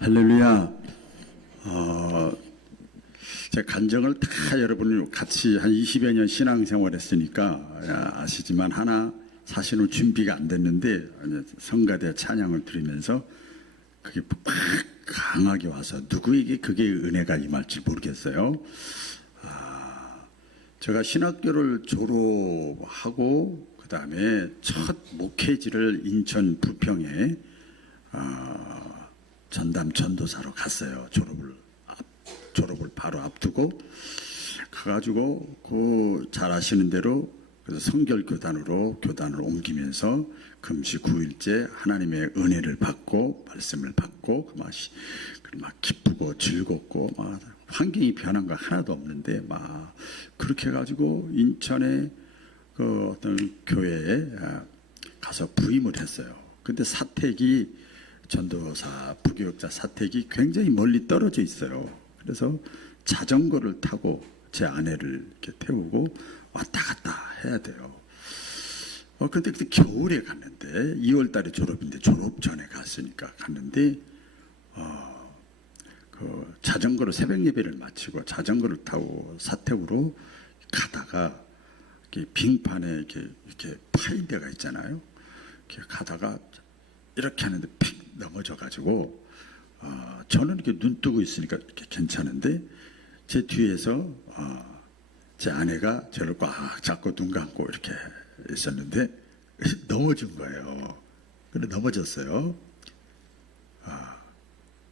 할렐루야. 제 간증을 다 여러분이 같이 한 20여 년 신앙생활 했으니까 아시지만 하나 사실은 준비가 안 됐는데 성가대 찬양을 드리면서 그게 막 강하게 와서 누구에게 그게 은혜가 임할지 모르겠어요. 제가 신학교를 졸업하고 그 다음에 첫 목회지를 인천 부평에 전담 전도사로 갔어요. 졸업을 바로 앞두고 가가지고 그 잘 아시는 대로 그래서 성결교단으로 교단을 옮기면서 금식 9일째 하나님의 은혜를 받고 말씀을 받고 막 기쁘고 즐겁고 막 환경이 변한 거 하나도 없는데 막 그렇게 해가지고 인천의 그 어떤 교회에 가서 부임을 했어요. 근데 사택이 전도사 부교육자 사택이 굉장히 멀리 떨어져 있어요. 그래서 자전거를 타고 제 아내를 이렇게 태우고 왔다 갔다 해야 돼요. 근데 그때 겨울에 갔는데 2월 달에 졸업인데 졸업 전에 갔으니까 갔는데 그 자전거로 새벽 예배를 마치고 자전거를 타고 사택으로 가다가 이렇게 빙판에 이렇게 파인 데가 있잖아요. 이렇게 가다가 이렇게 하는데 픽 넘어져 가지고 저는 이렇게 눈 뜨고 있으니까 이렇게 괜찮은데 제 뒤에서 제 아내가 저를 꽉 잡고 눈 감고 이렇게 있었는데 넘어진 거예요. 그래 넘어졌어요.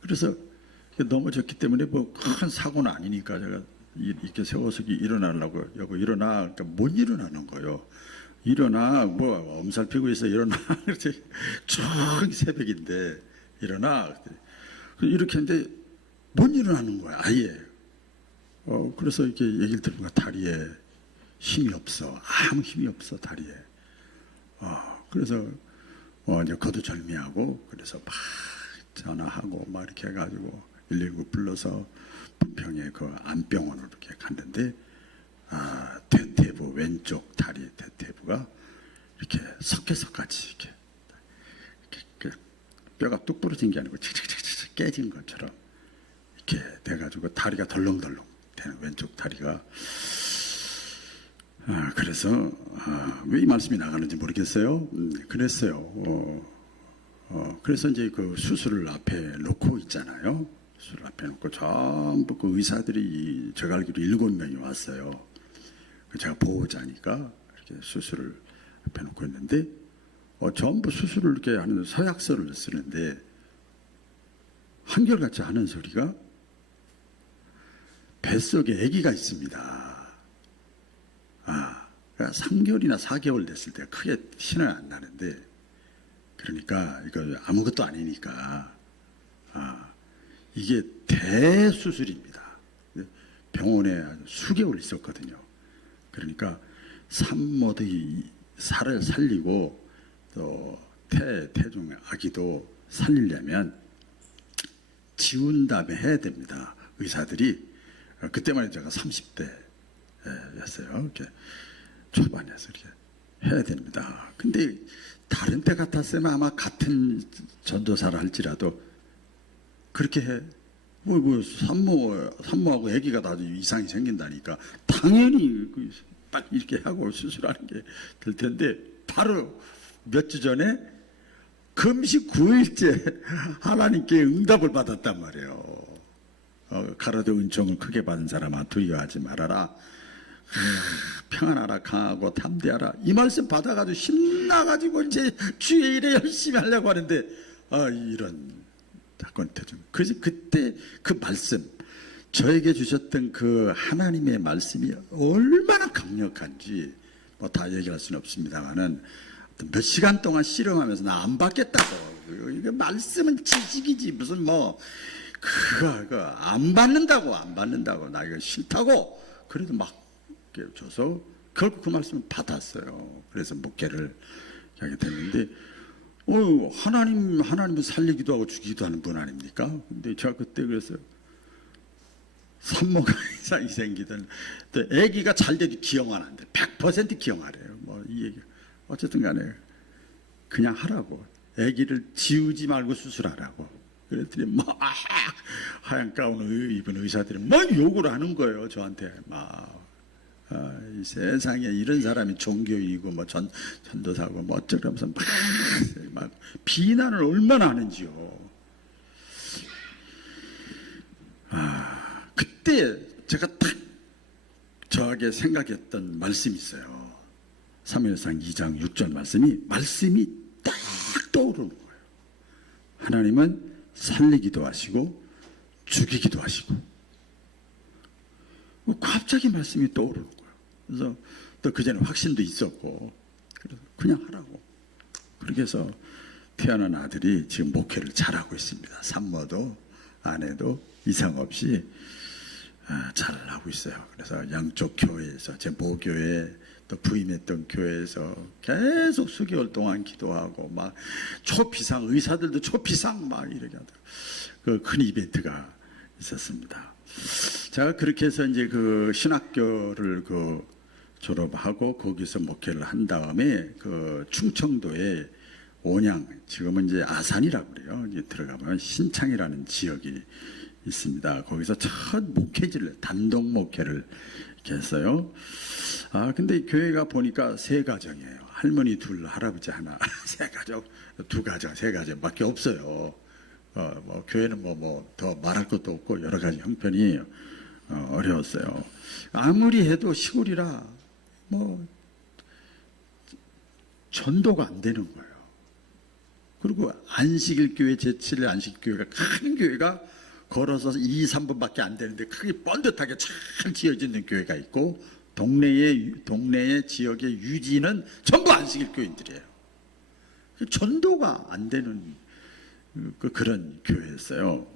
그래서 넘어졌기 때문에 뭐 큰 사고는 아니니까 제가 이렇게 세워서 일어나려고 여보 일어나 그러니까 못 일어나는 거예요. 일어나 뭐 엄살피고 있어 일어나 그렇지 저기 새벽인데 일어나 이렇게 했는데 못 일어나는 거야 아예. 그래서 이렇게 얘기를 들으니까 다리에 힘이 없어 아무 힘이 없어 다리에. 그래서 이제 거두절미하고 그래서 막 전화하고 막 이렇게 해가지고 119 불러서 부평에 그 안병원으로 이렇게 갔는데 대퇴부 왼쪽 다리 대퇴부가 이렇게 석회석같이 이렇게 뼈가 뚝 부러진 게 아니고 칙칙칙칙 깨진 것처럼 이렇게 돼가지고 다리가 덜렁덜렁 되는 왼쪽 다리가 그래서 왜 이 말씀이 나가는지 모르겠어요. 그랬어요. 그래서 이제 그 수술을 앞에 놓고 있잖아요. 수술 앞에 놓고 전부 그 의사들이 제가 알기로 7명이 왔어요. 제가 보호자니까 이렇게 수술을 앞에 놓고 있는데 전부 수술을 이렇게 하는 서약서를 쓰는데 한결같이 하는 소리가 뱃속에 아기가 있습니다. 그러니까 3개월이나 4개월 됐을 때 크게 신은 안 나는데 그러니까 이거 아무것도 아니니까 이게 대수술입니다. 병원에 수개월 있었거든요. 그러니까 산모의 살을 살리고 또 태중 아기도 살리려면 지운 다음에 해야 됩니다. 의사들이 그때만 해도 제가 30대였어요. 이렇게 초반에서 이렇게 해야 됩니다. 근데 다른 때 같았으면 아마 같은 전도사를 할지라도 그렇게 해. 산모하고 아기가 나도 이상이 생긴다니까 당연히 딱 이렇게 하고 수술하는 게 될 텐데 바로 몇 주 전에 금식 9일째 하나님께 응답을 받았단 말이에요. 가로되 은총을 크게 받은 사람아 두려워하지 말아라. 평안하라 강하고 담대하라. 이 말씀 받아가지고 신나가지고 이제 주의 일에 열심히 하려고 하는데 이런 사건 태중. 그래서 그때 그 말씀 저에게 주셨던 그 하나님의 말씀이 얼마나 강력한지 뭐 다 얘기할 수는 없습니다만은 몇 시간 동안 씨름하면서 나 안 받겠다고. 이게 말씀은 지식이지 무슨 뭐 그거 안 받는다고 나 이거 싫다고 그래도 막 줘서 결국 그 말씀을 받았어요. 그래서 목회를 하게 됐는데 하나님은 살리기도 하고 죽이기도 하는 분 아닙니까? 근데 제가 그때 그랬어요. 산모가 이상이 생기든 또 아기가 잘 돼도 기형은 안 돼. 100% 기형하래요. 뭐 이 얘기 어쨌든 간에 그냥 하라고. 아기를 지우지 말고 수술하라고. 그랬더니 막 하얀 가운을 입은 의사들이 막 욕을 하는 거예요. 저한테 막. 이 세상에 이런 사람이 종교이고 뭐 전도사고 뭐 어쩌면서 막 비난을 얼마나 하는지요. 그때 제가 딱 저에게 생각했던 말씀이 있어요. 사무엘상 2장 6절 말씀이 딱 떠오르는 거예요. 하나님은 살리기도 하시고 죽이기도 하시고. 갑자기 말씀이 떠오르는 거예요. 그래서 또 그전에 확신도 있었고 그래서 그냥 하라고. 그렇게 해서 태어난 아들이 지금 목회를 잘하고 있습니다. 산모도 아내도 이상 없이 잘하고 있어요. 그래서 양쪽 교회에서 제 모교회 또 부임했던 교회에서 계속 수개월 동안 기도하고 막 초비상 의사들도 초비상 막 이렇게 하더라고요. 그 큰 이벤트가 있었습니다. 제가 그렇게 해서 이제 그 신학교를 졸업하고 거기서 목회를 한 다음에 그 충청도에 온양, 지금은 이제 아산이라고 그래요. 이제 들어가면 신창이라는 지역이 있습니다. 거기서 첫 목회지를 단독 목회를 이렇게 했어요. 근데 교회가 보니까 세 가정이에요. 할머니 둘, 할아버지 하나, 세 가족, 두 가정, 세 가정밖에 없어요. 뭐 교회는 뭐 더 말할 것도 없고 여러 가지 형편이 어려웠어요. 아무리 해도 시골이라 뭐 전도가 안 되는 거예요. 그리고 안식일 교회 제7일 안식일 교회가 큰 교회가 걸어서 2, 3분밖에 안 되는데 크게 번듯하게 잘 지어지는 교회가 있고 동네의 지역의 유지는 전부 안식일 교인들이에요. 전도가 안 되는 그런 교회였어요.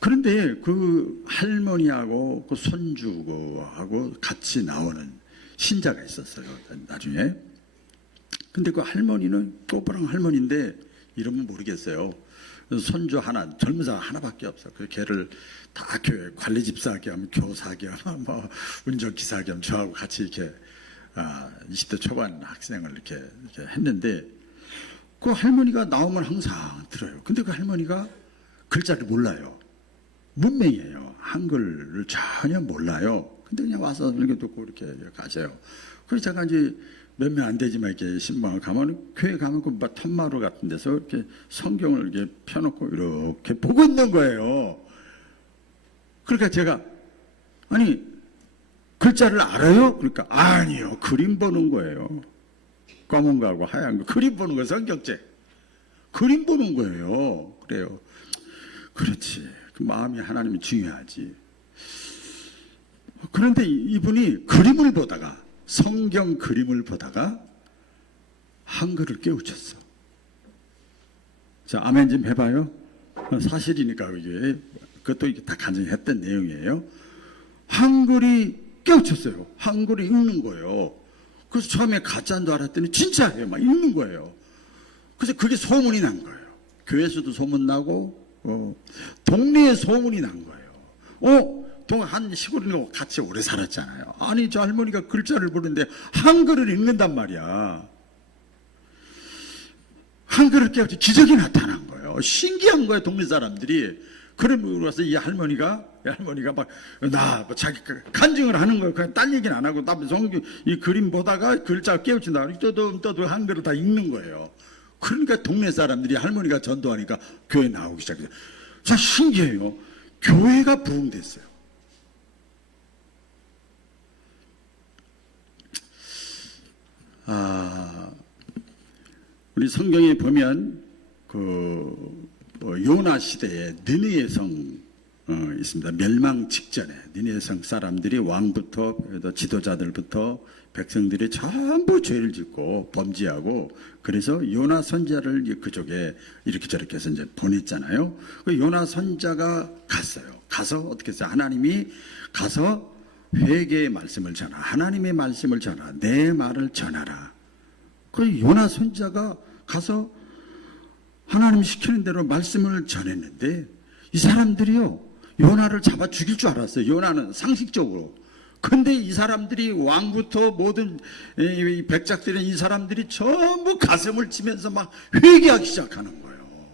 그런데 그 할머니하고 그 손주하고 같이 나오는 신자가 있었어요. 나중에. 근데 그 할머니는 또보랑 할머니인데 이름은 모르겠어요. 손주 하나, 젊은 사람 하나밖에 없어. 그 걔를 다 교회 관리 집사 겸 교사 겸 뭐 운전기사 겸 저하고 같이 이렇게 20대 초반 학생을 이렇게 했는데 그 할머니가 나오면 항상 들어요. 근데 그 할머니가 글자를 몰라요. 문맹이에요. 한글을 전혀 몰라요. 근데 그냥 와서 이렇게 듣고 이렇게 가세요. 그래서 제가 이제 몇 명 안 되지만 이렇게 신방을 가면 교회 가면 그 텀마루 같은 데서 이렇게 성경을 이렇게 펴놓고 이렇게 보고 있는 거예요. 그러니까 제가 아니 글자를 알아요? 그러니까 아니요. 그림 보는 거예요. 검은 거하고 하얀 거 그림 보는 거 성경책 그림 보는 거예요. 그래요. 그렇지. 그 마음이 하나님이 중요하지. 그런데 이분이 그림을 보다가 성경 그림을 보다가 한글을 깨우쳤어. 자, 아멘 좀 해봐요. 사실이니까 이게 그것도 다 간증했던 내용이에요. 한글이 깨우쳤어요. 한글이 읽는 거예요. 그래서 처음에 가짜인 줄 알았더니 진짜예요. 막 읽는 거예요. 그래서 그게 소문이 난 거예요. 교회에서도 소문 나고 동네에 소문이 난 거예요. 한 시골이고 같이 오래 살았잖아요. 아니 저 할머니가 글자를 보는데 한글을 읽는단 말이야. 한글을 깨우쳐 기적이 나타난 거예요. 신기한 거예요. 동네 사람들이. 그러면서 이 할머니가 막 자기 간증을 하는 거예요. 그냥 딴 얘기는 안 하고 성경 이 그림 보다가 글자 깨우친다. 떠도 한글을 다 읽는 거예요. 그러니까 동네 사람들이 할머니가 전도하니까 교회 나오기 시작해요. 자, 신기해요. 교회가 부흥됐어요. 우리 성경에 보면 요나 시대에 느느웨 성 있습니다. 멸망 직전에 느느웨 성 사람들이 왕부터 지도자들부터 백성들이 전부 죄를 짓고 범죄하고 그래서 요나 선지자를 그쪽에 이렇게 저렇게 해서 이제 보냈잖아요. 그 요나 선지자가 갔어요. 가서 어떻게 했어요? 하나님이 가서 회개의 말씀을 전하. 하나님의 말씀을 전하. 내 말을 전하라. 그 요나 선지자가 가서 하나님 시키는 대로 말씀을 전했는데 이 사람들이요 요나를 잡아 죽일 줄 알았어요. 요나는 상식적으로. 근데 이 사람들이 왕부터 모든 이 백작들은 이 사람들이 전부 가슴을 치면서 막 회개하기 시작하는 거예요.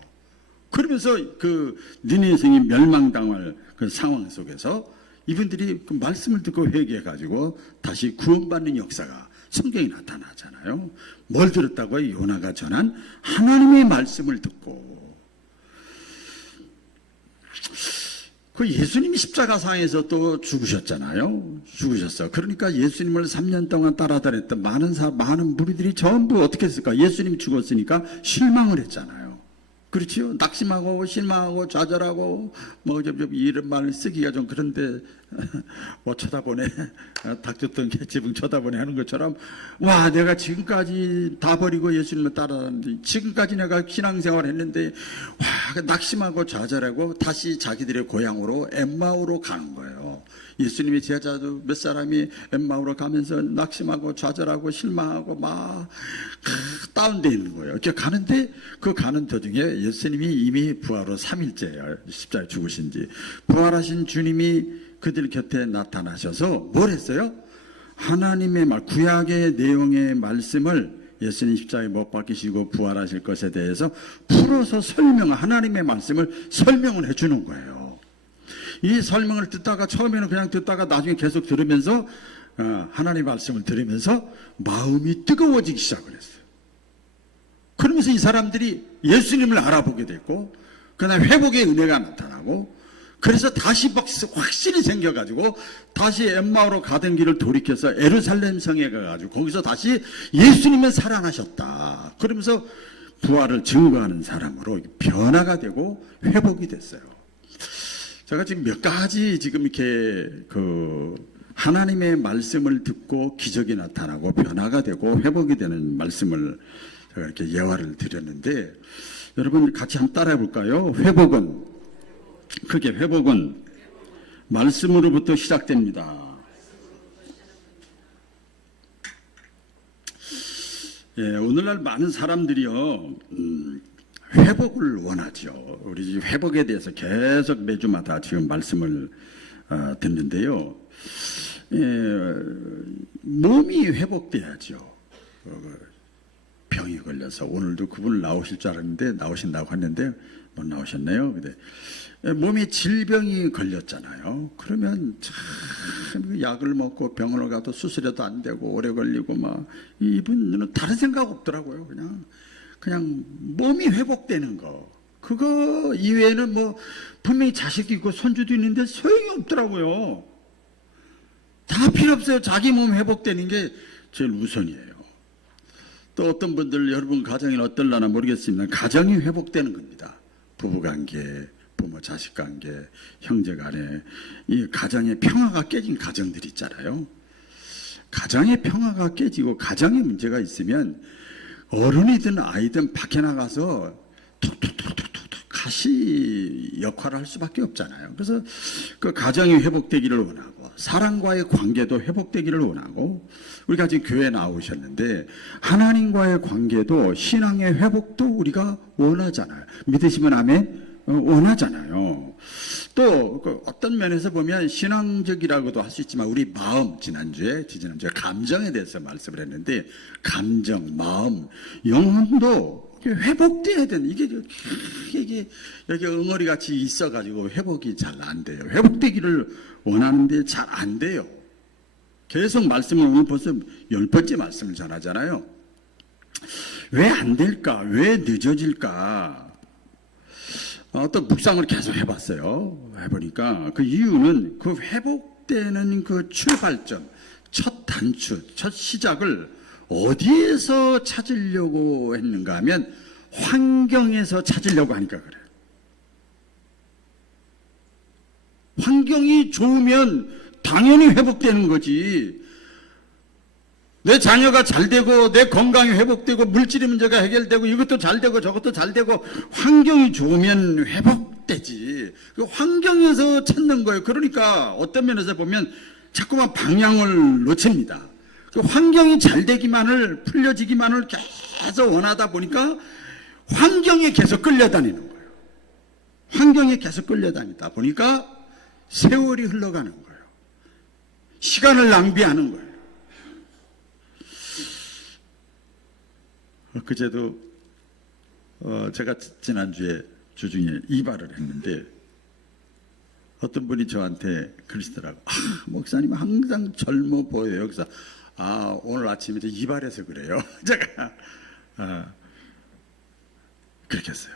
그러면서 그 니느웨 성이 멸망당할 그 상황 속에서 이분들이 그 말씀을 듣고 회개해가지고 다시 구원받는 역사가 성경에 나타나잖아요. 뭘 들었다고요? 요나가 전한 하나님의 말씀을 듣고. 그 예수님이 십자가상에서 또 죽으셨잖아요. 죽으셨어. 그러니까 예수님을 3년 동안 따라다녔던 많은 무리들이 전부 어떻게 했을까? 예수님이 죽었으니까 실망을 했잖아요. 그렇지요? 낙심하고 실망하고 좌절하고 뭐 이런 말을 쓰기가 좀 그런데 뭐 쳐다보네, 닥쳤던 개지붕 쳐다보네 하는 것처럼, 와, 내가 지금까지 다 버리고 예수님을 따라다녔는데, 지금까지 내가 신앙생활 했는데, 와, 낙심하고 좌절하고 다시 자기들의 고향으로 엠마오로 가는 거예요. 예수님의 제자도 몇 사람이 엠마오로 가면서 낙심하고 좌절하고 실망하고 막 다운돼 있는 거예요. 이렇게 가는데 그 가는 도중에 예수님이 이미 부활로 3일째예요. 십자가에 죽으신 지. 부활하신 주님이 그들 곁에 나타나셔서 뭘 했어요? 하나님의 말, 구약의 내용의 말씀을 예수님 십자가에 못 박히시고 부활하실 것에 대해서 풀어서 하나님의 말씀을 설명을 해주는 거예요. 이 설명을 듣다가 처음에는 그냥 듣다가 나중에 계속 들으면서 하나님의 말씀을 들으면서 마음이 뜨거워지기 시작을 했어요. 그러면서 이 사람들이 예수님을 알아보게 됐고, 그다음에 회복의 은혜가 나타나고, 그래서 다시 확신이 생겨가지고 다시 엠마오로 가던 길을 돌이켜서 예루살렘 성에 가가지고 거기서 다시 예수님은 살아나셨다, 그러면서 부활을 증거하는 사람으로 변화가 되고 회복이 됐어요. 제가 지금 몇 가지 지금 이렇게 하나님의 말씀을 듣고 기적이 나타나고 변화가 되고 회복이 되는 말씀을 제가 이렇게 예화를 드렸는데, 여러분 같이 한번 따라해 볼까요? 회복은 말씀으로부터 시작됩니다. 예, 오늘날 많은 사람들이요, 회복을 원하죠. 우리 회복에 대해서 계속 매주마다 지금 말씀을 듣는데요. 예, 몸이 회복돼야죠. 병이 걸려서 오늘도 그분 나오실 줄 알았는데 나오신다고 했는데 못 나오셨네요. 근데 몸에 질병이 걸렸잖아요. 그러면 참 약을 먹고 병원을 가도 수술해도 안 되고 오래 걸리고 막, 이분은 다른 생각 없더라고요. 그냥 몸이 회복되는 거, 그거 이외에는 뭐 분명히 자식도 있고 손주도 있는데 소용이 없더라고요. 다 필요 없어요. 자기 몸 회복되는 게 제일 우선이에요. 또 어떤 분들, 여러분 가정이 어떨려나 모르겠습니다. 가정이 회복되는 겁니다. 부부관계, 부모 자식관계, 형제간에 이 가정의 평화가 깨진 가정들이 있잖아요. 가정의 평화가 깨지고 가정에 문제가 있으면 어른이든 아이든 밖에 나가서 툭툭툭툭툭 가시 역할을 할 수밖에 없잖아요. 그래서 그 가정이 회복되기를 원하고, 사랑과의 관계도 회복되기를 원하고, 우리가 지금 교회에 나오셨는데 하나님과의 관계도, 신앙의 회복도 우리가 원하잖아요. 믿으시면 아멘. 원하잖아요. 또 어떤 면에서 보면 신앙적이라고도 할 수 있지만, 우리 마음, 지난주에 감정에 대해서 말씀을 했는데, 감정, 마음, 영혼도 회복돼야 되는, 이게 여기 응어리 같이 있어가지고 회복이 잘 안 돼요. 회복되기를 원하는데 잘 안 돼요. 계속 말씀을, 오늘 벌써 10번째 말씀을 전하잖아요. 왜 안 될까? 왜 늦어질까? 어떤 묵상을 계속 해봤어요. 해보니까 그 이유는, 그 회복되는 그 출발점, 첫 단추, 첫 시작을 어디에서 찾으려고 했는가 하면 환경에서 찾으려고 하니까 그래요. 환경이 좋으면 당연히 회복되는 거지. 내 자녀가 잘 되고, 내 건강이 회복되고, 물질의 문제가 해결되고, 이것도 잘 되고 저것도 잘 되고, 환경이 좋으면 회복되지. 그 환경에서 찾는 거예요. 그러니까 어떤 면에서 보면 자꾸만 방향을 놓칩니다. 그 환경이 잘 되기만을, 풀려지기만을 계속 원하다 보니까 환경에 계속 끌려다니는 거예요. 환경에 계속 끌려다니다 보니까 세월이 흘러가는 거예요. 시간을 낭비하는 거예요. 그제도 제가 지난주에 주중에 이발을 했는데 어떤 분이 저한테 그러시더라고. 목사님 항상 젊어 보여요. 그래서 오늘 아침에 이발해서 그래요. 제가 그렇게 했어요.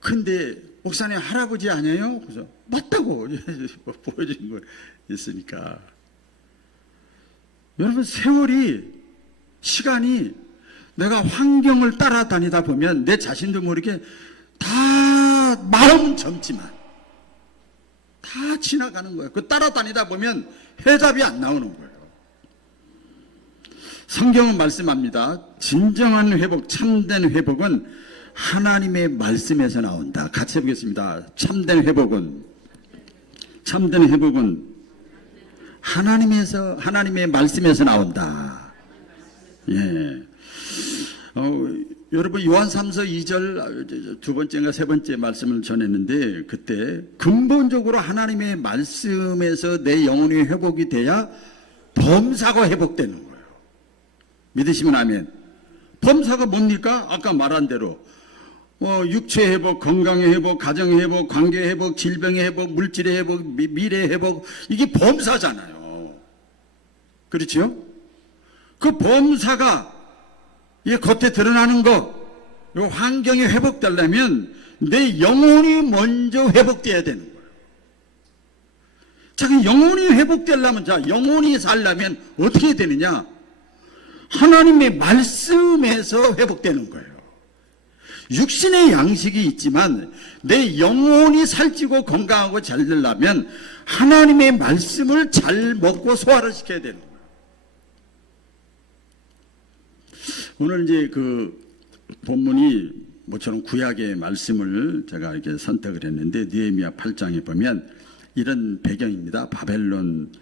근데 목사님 할아버지 아니에요? 그래서 맞다고 보여주는 거 있으니까. 여러분, 세월이, 시간이 내가 환경을 따라다니다 보면 내 자신도 모르게 다 마음은 젊지만 다 지나가는 거예요. 그 따라다니다 보면 해답이 안 나오는 거예요. 성경은 말씀합니다. 진정한 회복, 참된 회복은 하나님의 말씀에서 나온다. 같이 해보겠습니다. 참된 회복은 하나님의 말씀에서 나온다. 예. 여러분, 요한 3서 2절 두 번째인가 세 번째 말씀을 전했는데, 그때 근본적으로 하나님의 말씀에서 내 영혼이 회복이 돼야 범사가 회복되는 거예요. 믿으시면 아멘. 범사가 뭡니까? 아까 말한 대로 육체 회복, 건강의 회복, 가정의 회복, 관계 회복, 질병의 회복, 물질의 회복, 미래의 회복, 이게 범사잖아요. 그렇죠? 그 범사가 겉에 드러나는 거, 환경이 회복되려면 내 영혼이 먼저 회복돼야 되는 거예요. 자, 영혼이 회복되려면, 영혼이 살려면 어떻게 되느냐? 하나님의 말씀에서 회복되는 거예요. 육신의 양식이 있지만 내 영혼이 살찌고 건강하고 잘 되려면 하나님의 말씀을 잘 먹고 소화를 시켜야 되는 거예요. 오늘 이제 그 본문이 모처럼 구약의 말씀을 제가 이렇게 선택을 했는데, 느헤미야 8장에 보면 이런 배경입니다. 바벨론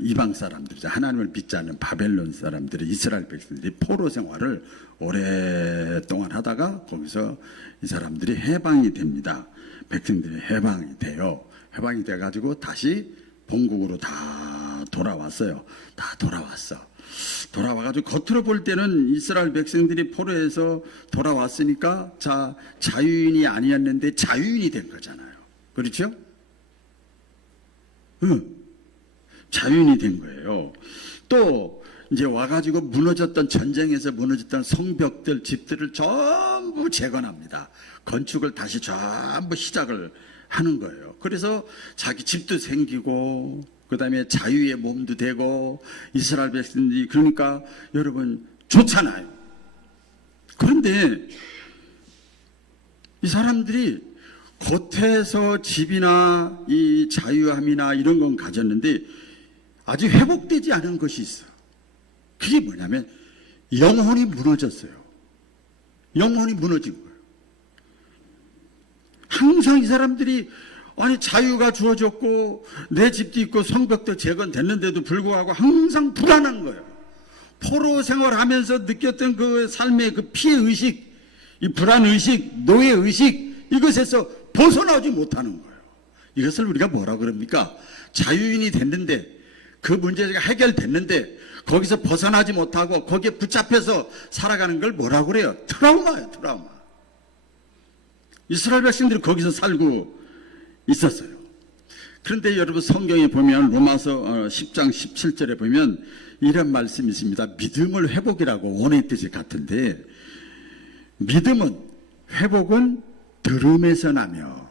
이방 사람들이죠. 하나님을 믿지 않는 바벨론 사람들이, 이스라엘 백성들이 포로 생활을 오랫동안 하다가 거기서 이 사람들이 해방이 됩니다. 백성들이 해방이 돼요. 해방이 돼가지고 다시 본국으로 다 돌아왔어요. 다 돌아와가지고 겉으로 볼 때는 이스라엘 백성들이 포로에서 돌아왔으니까 자유인이 아니었는데 자유인이 된 거잖아요. 그렇죠? 자유인이 된 거예요. 또 이제 와가지고 무너졌던, 전쟁에서 무너졌던 성벽들, 집들을 전부 재건합니다. 건축을 다시 전부 시작을 하는 거예요. 그래서 자기 집도 생기고, 그 다음에 자유의 몸도 되고, 이스라엘 백성들이, 그러니까 여러분 좋잖아요. 그런데 이 사람들이 겉에서 집이나 이 자유함이나 이런 건 가졌는데 아직 회복되지 않은 것이 있어. 그게 뭐냐면 영혼이 무너졌어요. 영혼이 무너진 거예요. 항상 이 사람들이 자유가 주어졌고 내 집도 있고 성벽도 재건됐는데도 불구하고 항상 불안한 거예요. 포로 생활하면서 느꼈던 그 삶의 그 피해의식, 이 불안의식, 노예의식, 이것에서 벗어나지 못하는 거예요. 이것을 우리가 뭐라 그럽니까? 자유인이 됐는데, 그 문제가 해결됐는데 거기서 벗어나지 못하고 거기에 붙잡혀서 살아가는 걸 뭐라고 그래요? 트라우마예요. 트라우마. 이스라엘 백성들이 거기서 살고 있었어요. 그런데 여러분, 성경에 보면 로마서 10장 17절에 보면 이런 말씀이 있습니다. 믿음을 회복이라고 원의 뜻이 같은데, 믿음은, 회복은 들음에서 나며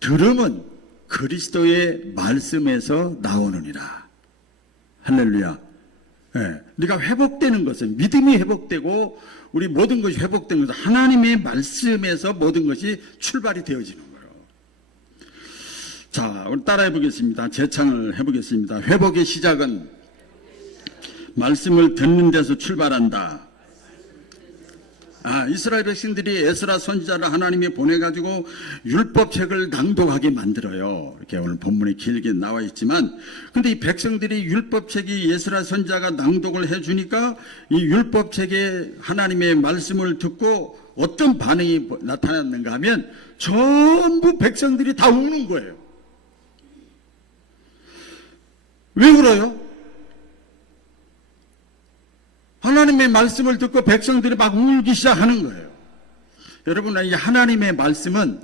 들음은 그리스도의 말씀에서 나오느니라. 할렐루야. 네. 네가 회복되는 것은, 믿음이 회복되고 우리 모든 것이 회복되는 것은 하나님의 말씀에서 모든 것이 출발이 되어지는 거예요. 자, 우리 따라해 보겠습니다. 재창을 해보겠습니다. 회복의 시작은 말씀을 듣는 데서 출발한다. 이스라엘 백성들이 에스라 선지자를 하나님이 보내가지고 율법책을 낭독하게 만들어요. 이렇게 오늘 본문에 길게 나와 있지만, 근데 이 백성들이 율법책이 에스라 선지자가 낭독을 해주니까 이 율법책에 하나님의 말씀을 듣고 어떤 반응이 나타났는가 하면 전부 백성들이 다 우는 거예요. 왜 울어요? 하나님의 말씀을 듣고 백성들이 막 울기 시작하는 거예요. 여러분, 이 하나님의 말씀은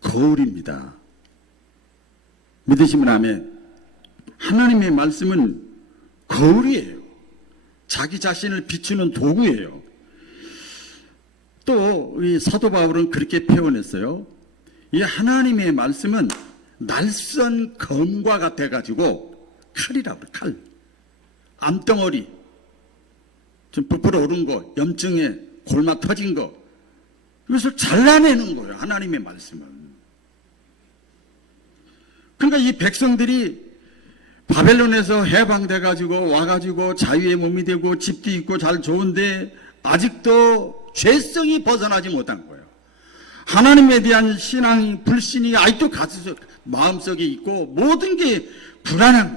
거울입니다. 믿으시면 아멘. 하나님의 말씀은 거울이에요. 자기 자신을 비추는 도구예요. 또 이 사도 바울은 그렇게 표현했어요. 이 하나님의 말씀은 날선 검과 같아가지고 칼이라고 그래, 칼. 암덩어리, 좀 부풀어 오른 거, 염증에 골마 터진 거, 이것을 잘라내는 거예요. 하나님의 말씀은. 그러니까 이 백성들이 바벨론에서 해방돼가지고 와가지고 자유의 몸이 되고 집도 있고 잘 좋은데 아직도 죄성이 벗어나지 못한 거예요. 하나님에 대한 신앙이, 불신이 아직도 마음속에 있고 모든 게 불안한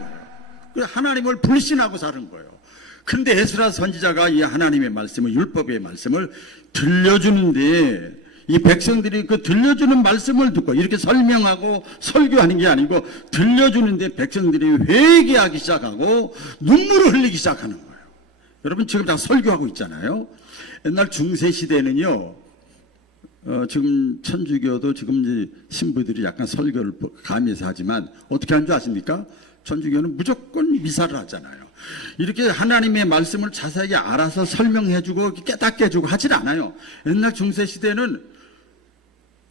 거예요. 하나님을 불신하고 사는 거예요. 그런데 에스라 선지자가 이 하나님의 말씀을, 율법의 말씀을 들려주는데, 이 백성들이 그 들려주는 말씀을 듣고 이렇게 설명하고 설교하는 게 아니고 들려주는데 백성들이 회개하기 시작하고 눈물을 흘리기 시작하는 거예요. 여러분, 지금 다 설교하고 있잖아요. 옛날 중세 시대는요, 지금 천주교도 지금 이제 신부들이 약간 설교를 가미해서 하지만 어떻게 하는 줄 아십니까? 천주교는 무조건 미사를 하잖아요. 이렇게 하나님의 말씀을 자세하게 알아서 설명해주고 깨닫게 해주고 하질 않아요. 옛날 중세시대는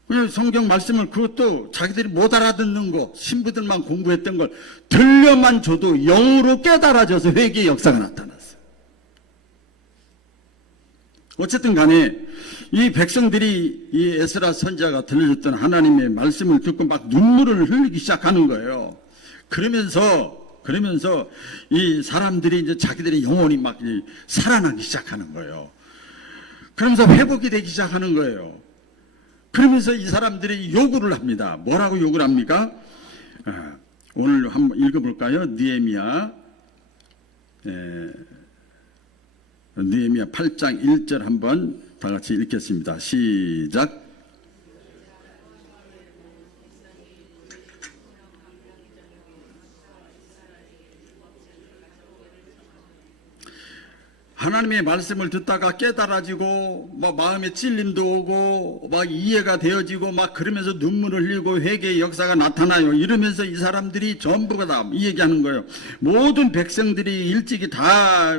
그냥 성경 말씀을, 그것도 자기들이 못 알아듣는 거, 신부들만 공부했던 걸 들려만 줘도 영으로 깨달아져서 회개의 역사가 나타났어요. 어쨌든 간에 이 백성들이 이 에스라 선지자가 들려줬던 하나님의 말씀을 듣고 막 눈물을 흘리기 시작하는 거예요. 그러면서 이 사람들이 이제 자기들의 영혼이 막 살아나기 시작하는 거예요. 그러면서 회복이 되기 시작하는 거예요. 그러면서 이 사람들이 요구를 합니다. 뭐라고 요구를 합니까? 오늘 한번 읽어볼까요? 느헤미야 8장 1절 한번 다 같이 읽겠습니다. 시작. 하나님의 말씀을 듣다가 깨달아지고 막 마음에 찔림도 오고 막 이해가 되어지고 막 그러면서 눈물을 흘리고 회개의 역사가 나타나요. 이러면서 이 사람들이 전부가 다 이 얘기하는 거예요. 모든 백성들이 일찍이 다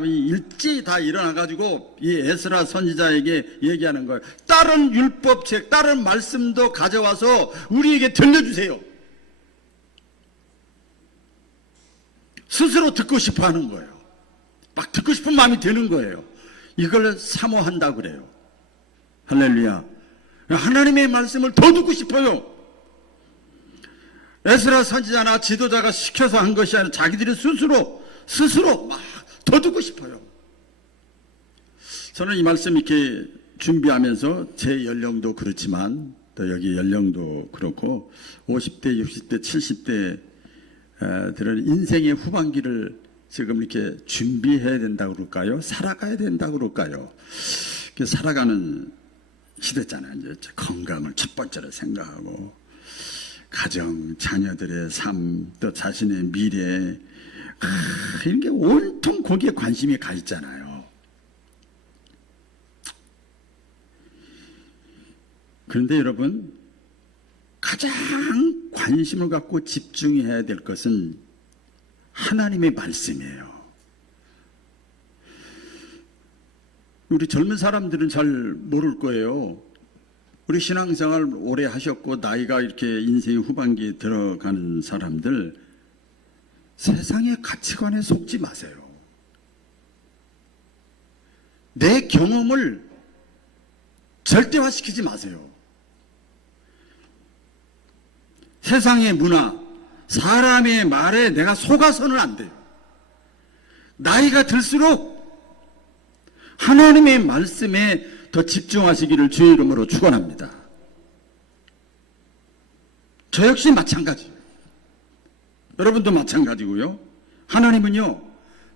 일어나가지고 이 에스라 선지자에게 얘기하는 거예요. 다른 율법책, 다른 말씀도 가져와서 우리에게 들려주세요. 스스로 듣고 싶어 하는 거예요. 막 듣고 싶은 마음이 드는 거예요. 이걸 사모한다고 그래요. 할렐루야. 하나님의 말씀을 더 듣고 싶어요. 에스라 선지자나 지도자가 시켜서 한 것이 아니라 자기들이 스스로 막 더 듣고 싶어요. 저는 이 말씀 이렇게 준비하면서 제 연령도 그렇지만 또 여기 연령도 그렇고 50대, 60대, 70대 들은 인생의 후반기를 지금 이렇게 준비해야 된다고 그럴까요? 살아가야 된다고 그럴까요? 살아가는 시대잖아요. 이제 건강을 첫 번째로 생각하고 가정, 자녀들의 삶, 또 자신의 미래, 이런 게 온통 거기에 관심이 가 있잖아요. 그런데 여러분, 가장 관심을 갖고 집중해야 될 것은 하나님의 말씀이에요. 우리 젊은 사람들은 잘 모를 거예요. 우리 신앙생활 오래 하셨고 나이가 이렇게 인생의 후반기에 들어가는 사람들, 세상의 가치관에 속지 마세요. 내 경험을 절대화시키지 마세요. 세상의 문화, 사람의 말에 내가 속아서는 안 돼요. 나이가 들수록 하나님의 말씀에 더 집중하시기를 주의 이름으로 축원합니다. 저 역시 마찬가지예요. 여러분도 마찬가지고요. 하나님은요,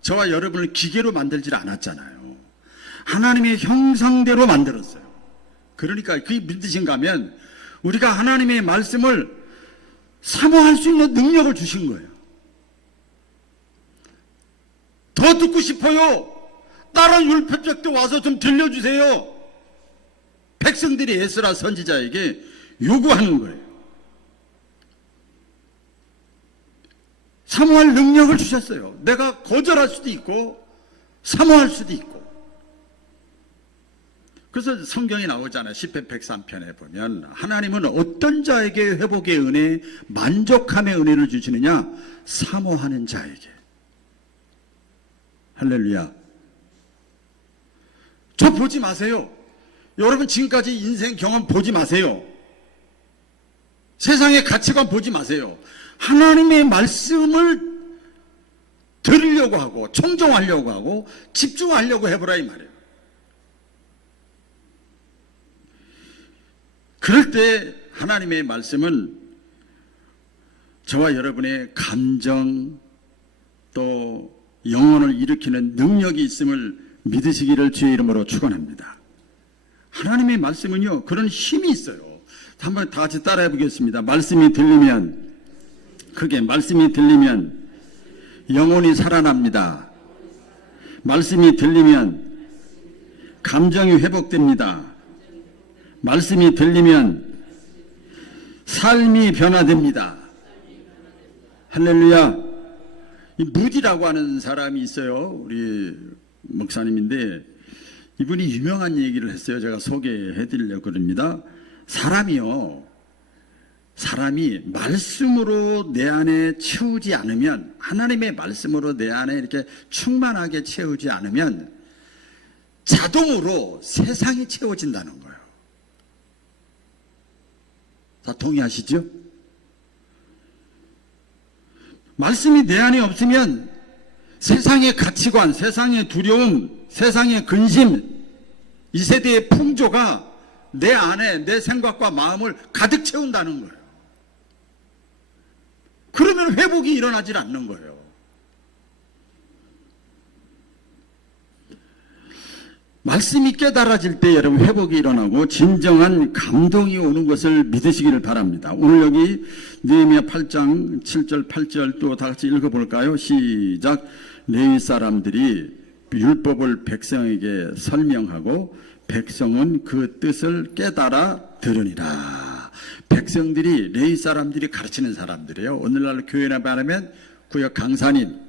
저와 여러분을 기계로 만들지 않았잖아요. 하나님의 형상대로 만들었어요. 그러니까 그게 믿으신가 하면 우리가 하나님의 말씀을 사모할 수 있는 능력을 주신 거예요. 더 듣고 싶어요. 다른 율법책도 와서 좀 들려주세요. 백성들이 에스라 선지자에게 요구하는 거예요. 사모할 능력을 주셨어요. 내가 거절할 수도 있고 사모할 수도 있고. 그래서 성경에 나오잖아요. 시편 103편에 보면 하나님은 어떤 자에게 회복의 은혜, 만족함의 은혜를 주시느냐? 사모하는 자에게. 할렐루야. 저 보지 마세요. 여러분 지금까지 인생 경험 보지 마세요. 세상의 가치관 보지 마세요. 하나님의 말씀을 들으려고 하고 청종하려고 하고 집중하려고 해보라 이 말이에요. 그럴 때 하나님의 말씀은 저와 여러분의 감정 또 영혼을 일으키는 능력이 있음을 믿으시기를 주의 이름으로 축원합니다. 하나님의 말씀은요 그런 힘이 있어요. 한번 다 같이 따라해 보겠습니다. 말씀이 들리면, 크게 말씀이 들리면 영혼이 살아납니다. 말씀이 들리면 감정이 회복됩니다. 말씀이 들리면 삶이 변화됩니다. 할렐루야. 이 무디라고 하는 사람이 있어요. 우리 목사님인데 이분이 유명한 얘기를 했어요. 제가 소개해 드리려고 합니다. 사람이 말씀으로 내 안에 채우지 않으면, 하나님의 말씀으로 내 안에 이렇게 충만하게 채우지 않으면 자동으로 세상이 채워진다는 거예요. 다 동의하시죠? 말씀이 내 안에 없으면 세상의 가치관, 세상의 두려움, 세상의 근심, 이 세대의 풍조가 내 안에 내 생각과 마음을 가득 채운다는 거예요. 그러면 회복이 일어나질 않는 거예요. 말씀이 깨달아질 때 여러분 회복이 일어나고 진정한 감동이 오는 것을 믿으시기를 바랍니다. 오늘 여기 느헤미야 8장 7절 8절 또 다 같이 읽어볼까요? 시작. 레위 사람들이 율법을 백성에게 설명하고 백성은 그 뜻을 깨달아 들으니라. 백성들이 레위 사람들이 가르치는 사람들이에요. 오늘날 교회나 말하면 구역 강사님,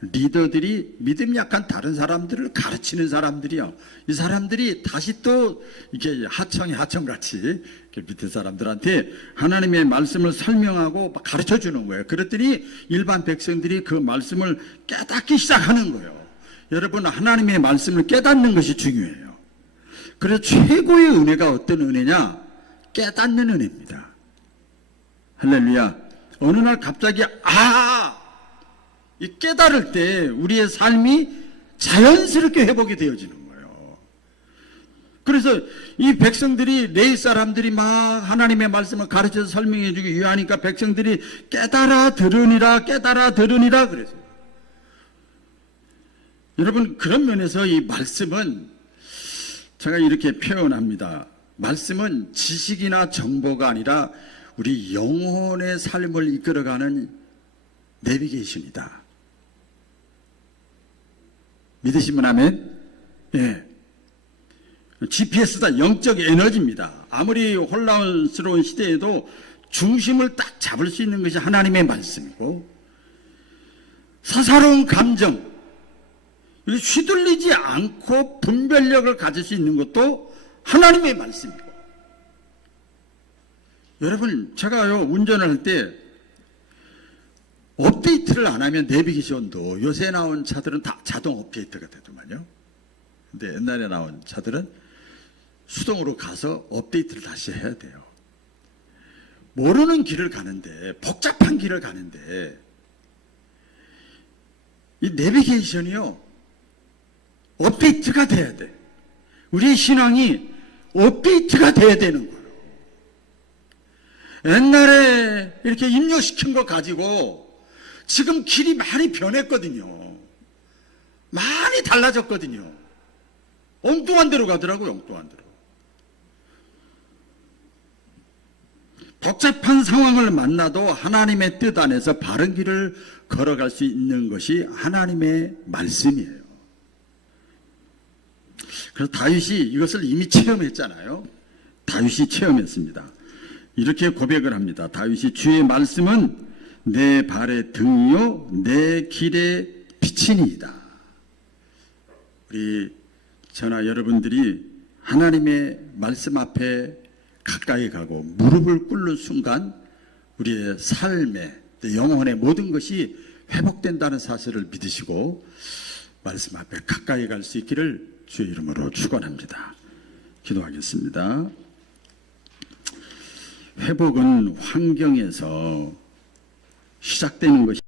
리더들이 믿음 약한 다른 사람들을 가르치는 사람들이요. 이 사람들이 다시 또 이렇게 하청같이 밑에 사람들한테 하나님의 말씀을 설명하고 가르쳐 주는 거예요. 그랬더니 일반 백성들이 그 말씀을 깨닫기 시작하는 거예요. 여러분, 하나님의 말씀을 깨닫는 것이 중요해요. 그래서 최고의 은혜가 어떤 은혜냐? 깨닫는 은혜입니다. 할렐루야. 어느 날 갑자기 이 깨달을 때 우리의 삶이 자연스럽게 회복이 되어지는 거예요. 그래서 이 백성들이, 레위 사람들이 막 하나님의 말씀을 가르쳐서 설명해 주기 위하니까 백성들이 깨달아 들으니라 그랬어요. 여러분, 그런 면에서 이 말씀은 제가 이렇게 표현합니다. 말씀은 지식이나 정보가 아니라 우리 영혼의 삶을 이끌어가는 내비게이션이다. 믿으시면 아멘? 예. GPS다. 영적 에너지입니다. 아무리 혼란스러운 시대에도 중심을 딱 잡을 수 있는 것이 하나님의 말씀이고, 사사로운 감정, 휘둘리지 않고 분별력을 가질 수 있는 것도 하나님의 말씀이고. 여러분, 제가요 운전을 할 때 업데이트를 안 하면 내비게이션도, 요새 나온 차들은 다 자동 업데이트가 되더만요. 근데 옛날에 나온 차들은 수동으로 가서 업데이트를 다시 해야 돼요. 모르는 길을 가는데, 복잡한 길을 가는데 이 내비게이션이요 업데이트가 돼야 돼. 우리의 신앙이 업데이트가 돼야 되는 거예요. 옛날에 이렇게 입력시킨 거 가지고 지금 길이 많이 변했거든요. 많이 달라졌거든요. 엉뚱한 데로 가더라고요. 엉뚱한 데로. 복잡한 상황을 만나도 하나님의 뜻 안에서 바른 길을 걸어갈 수 있는 것이 하나님의 말씀이에요. 그래서 다윗이 이것을 이미 체험했잖아요. 다윗이 체험했습니다. 이렇게 고백을 합니다. 다윗이 주의 말씀은 내 발의 등이요 내 길의 빛이니이다. 우리 저나 여러분들이 하나님의 말씀 앞에 가까이 가고 무릎을 꿇는 순간 우리의 삶의 영혼의 모든 것이 회복된다는 사실을 믿으시고 말씀 앞에 가까이 갈 수 있기를 주의 이름으로 축원합니다. 기도하겠습니다. 회복은 환경에서 시작되는 것이